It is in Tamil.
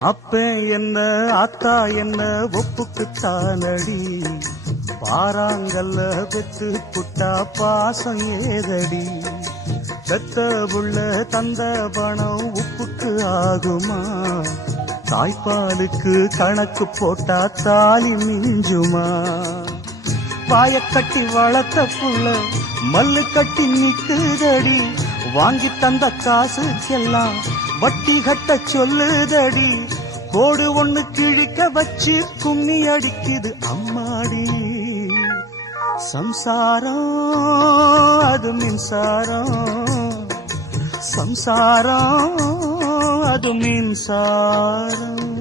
அப்ப என்ன ஆத்தா என்ன ஒப்புக்குத்தானடி, பாறாங்கல்ல பெத்து புட்டா பாசம் ஏதடி, பெத்த புள்ள தந்த பணம் உப்புக்கு ஆகுமா, தாய்ப்பாலுக்கு கணக்கு போட்டா தாலி மிஞ்சுமா, பாயக்கட்டி வளர்த்த புள்ள மல்லு கட்டி நிக்குதடி, வாங்கி தந்த காசுக்கெல்லாம் வட்டி கட்ட சொல்லுதடி, கோடு ஒண்ணு கிழிக்க வச்சு கும்மி அடிக்குது அம்மாடி, சம்சாரம் அது மின்சாரம், சம்சாரம் அது மின்சாரம்.